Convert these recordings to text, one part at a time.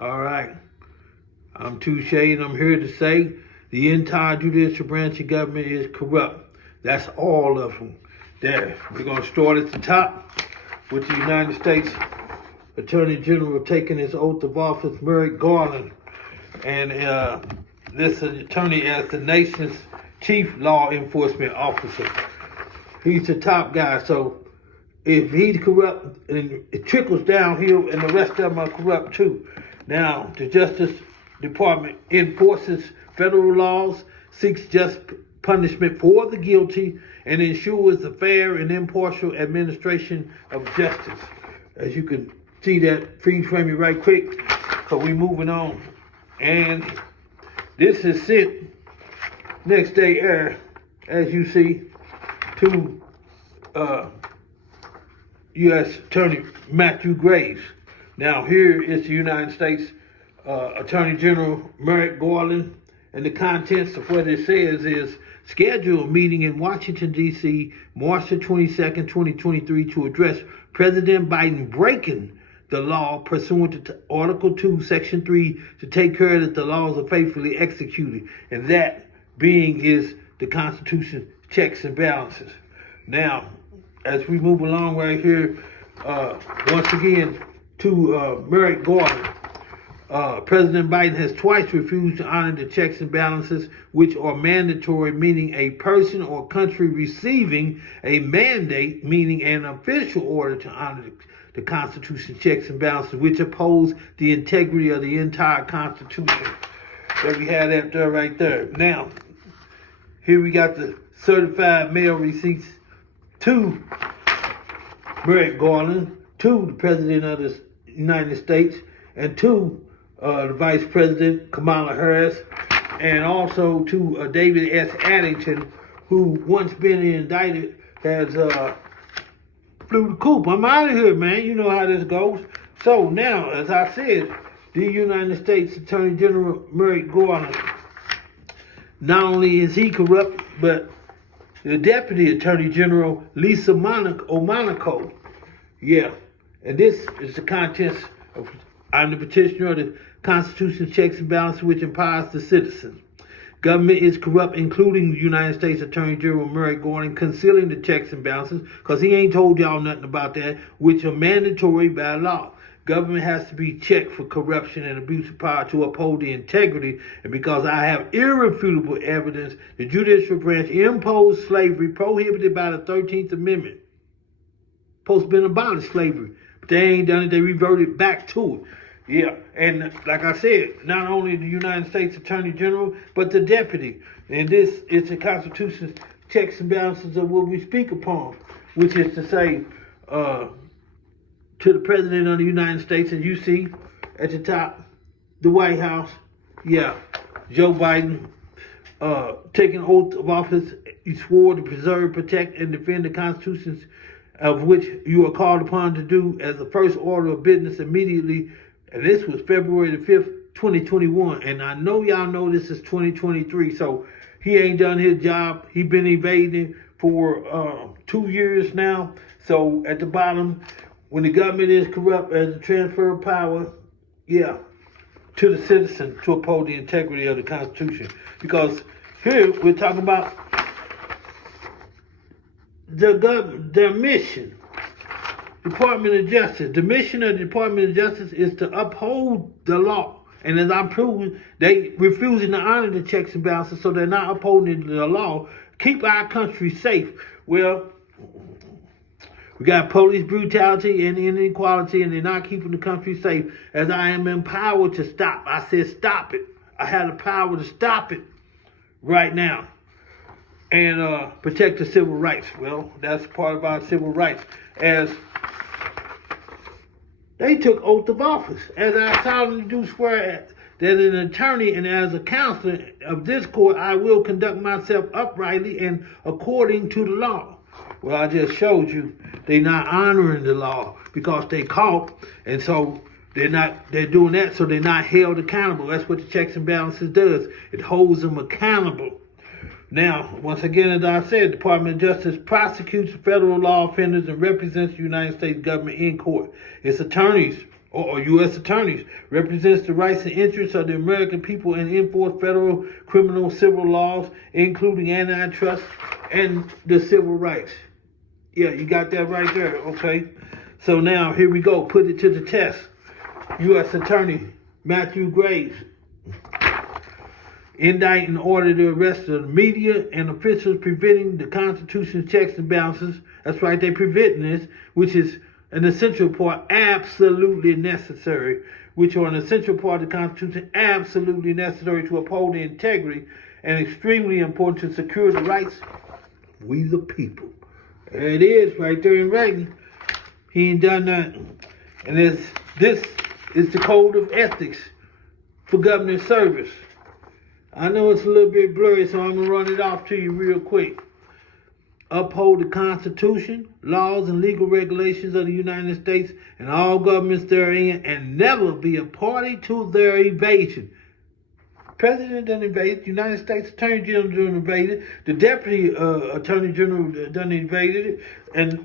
All right. I'm Touche, and I'm here to say the entire judicial branch of government is corrupt. That's all of them. There. We're going to start at the top with the United States Attorney General taking his oath of office, Merrick Garland. And this attorney as the nation's chief law enforcement officer. He's the top guy. So if he's corrupt, and it trickles downhill, and the rest of them are corrupt too. Now, the Justice Department enforces federal laws, seeks just punishment for the guilty, and ensures the fair and impartial administration of justice. As you can see that, freeze frame me right quick, because we're moving on. And this is sent next day air, as you see, to U.S. Attorney Matthew Graves. Now here is the United States Attorney General Merrick Garland, and the contents of what it says is schedule a meeting in Washington, D.C., March the 22nd, 2023 to address President Biden breaking the law pursuant to Article 2, Section 3 to take care that the laws are faithfully executed, and that being is the Constitution checks and balances. Now, as we move along right here, once again, to Merrick Garland. President Biden has twice refused to honor the checks and balances, which are mandatory, meaning a person or country receiving a mandate, meaning an official order to honor the Constitution checks and balances, which upholds the integrity of the entire Constitution. There we have that there right there. Now, here we got the certified mail receipts to Merrick Garland, to the President of the United States, and to the Vice President Kamala Harris, and also to David S. Addington, who once been indicted has flew the coop. I'm out of here, man. You know how this goes. So now, as I said, the United States Attorney General Merrick Garland, not only is he corrupt, but the Deputy Attorney General Lisa Monaco. Yeah, and this is the contents of I'm the petitioner of the Constitution checks and balances which empowers the citizens. Government is corrupt, including the United States Attorney General Merrick Garland, concealing the checks and balances, because he ain't told y'all nothing about that, which are mandatory by law. Government has to be checked for corruption and abuse of power to uphold the integrity, and because I have irrefutable evidence, the judicial branch imposed slavery prohibited by the 13th Amendment. Supposed to been abolished slavery, but they ain't done it, they reverted back to it. Yeah, and like I said, not only the United States Attorney General, but the deputy. And this is the Constitution's checks and balances of what we speak upon, which is to say, to the President of the United States, as you see at the top, the White House, yeah, Joe Biden, taking oath of office, he swore to preserve, protect, and defend the Constitutions of which you are called upon to do as the first order of business immediately. And this was February the 5th, 2021. And I know y'all know this is 2023, so he ain't done his job. He been evading for 2 years now. So at the bottom, when the government is corrupt as a transfer of power, yeah, to the citizen to uphold the integrity of the Constitution. Because here we're talking about the government, their mission. Department of Justice. The mission of the Department of Justice is to uphold the law. And as I'm proving, they refusing to honor the checks and balances, so they're not upholding the law. Keep our country safe. Well, we got police brutality and inequality, and they're not keeping the country safe. As I am empowered to stop. I said stop it. I had the power to stop it right now. And protect the civil rights. Well, that's part of our civil rights. As they took oath of office. As I solemnly do swear that an attorney and as a counselor of this court, I will conduct myself uprightly and according to the law. Well, I just showed you they're not honoring the law because they caught, and so they're doing that, so they're not held accountable. That's what the checks and balances does. It holds them accountable. Now, once again, as I said, the Department of Justice prosecutes federal law offenders and represents the United States government in court. Its attorneys or U.S. attorneys, represents the rights and interests of the American people and enforce federal, criminal, civil laws, including antitrust and the civil rights. Yeah, you got that right there, okay? So now, here we go. Put it to the test. U.S. Attorney Matthew Graves indict and order the arrest of the media and officials preventing the Constitution's checks and balances. That's right, they preventing this, which is an essential part, absolutely necessary, which are an essential part of the Constitution, absolutely necessary to uphold the integrity and extremely important to secure the rights of we the people. There it is, right there in writing. He ain't done nothing. And this is the code of ethics for government service. I know it's a little bit blurry, so I'm going to run it off to you real quick. Uphold the Constitution, laws, and legal regulations of the United States and all governments therein, and never be a party to their evasion. President done invaded, the United States Attorney General done invaded, the Deputy Attorney General done invaded it, and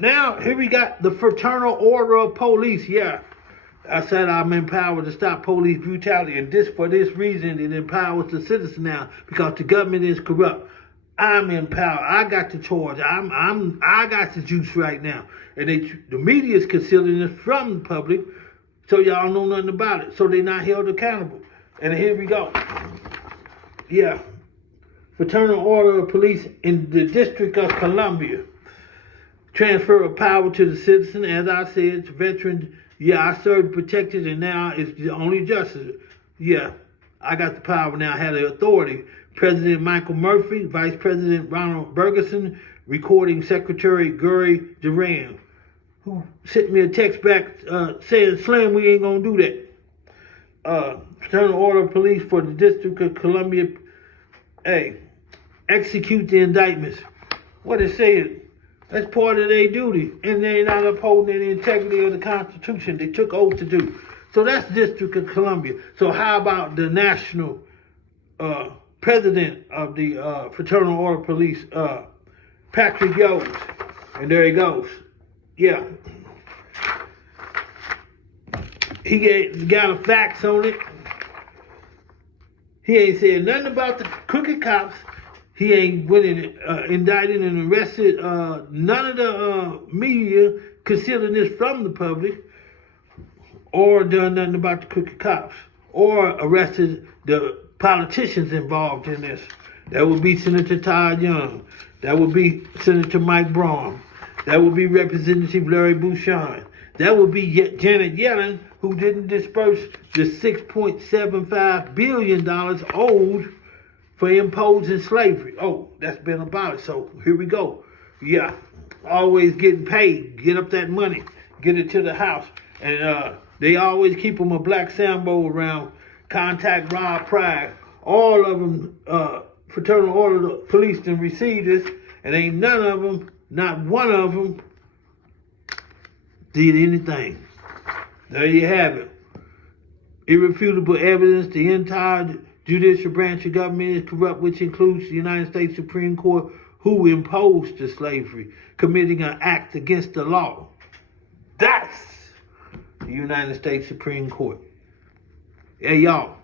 now here we got the Fraternal Order of Police. Yeah, I said I'm empowered to stop police brutality, and for this reason it empowers the citizen now, because the government is corrupt. I'm empowered. I got the charge. I got the juice right now, and the media is concealing this from the public, so y'all know nothing about it. So they're not held accountable. And here we go. Yeah, Fraternal Order of Police in the District of Columbia. Transfer of power to the citizen, as I said, it's veteran. Yeah, I served protected, and now it's the only justice. Yeah, I got the power now. I had the authority. President Michael Murphy, Vice President Ronald Bergeson, Recording Secretary Gary Duran, who sent me a text back saying, Slim, we ain't gonna do that. Fraternal Order of Police for the District of Columbia, execute the indictments. What it said, that's part of their duty, and they're not upholding the integrity of the Constitution. They took oath to do. So that's District of Columbia. So how about the national president of the Fraternal Order of Police, Patrick Yost? And there he goes. Yeah. He got a fax on it. He ain't said nothing about the crooked cops. He ain't went in, indicted and arrested none of the media concealing this from the public, or done nothing about the crooked cops, or arrested the politicians involved in this. That would be Senator Todd Young. That would be Senator Mike Braun. That would be Representative Larry Bouchon. That would be Janet Yellen, who didn't disperse the $6.75 billion owed for imposing slavery. Oh, that's been abolished. So here we go. Yeah, always getting paid. Get up that money. Get it to the house. And they always keep them a black Sambo around. Contact Rob Pride. All of them, Fraternal Order of Police, done received this, and ain't none of them, not one of them, did anything. There you have it. Irrefutable evidence the entire judicial branch of government is corrupt, which includes the United States Supreme Court, who imposed the slavery, committing an act against the law. That's the United States Supreme Court. Hey, y'all,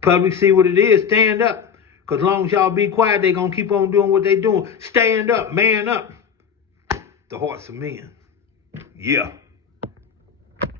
public see what it is, stand up. Because as long as y'all be quiet, they going to keep on doing what they doing. Stand up, man up. The hearts of men. Yeah.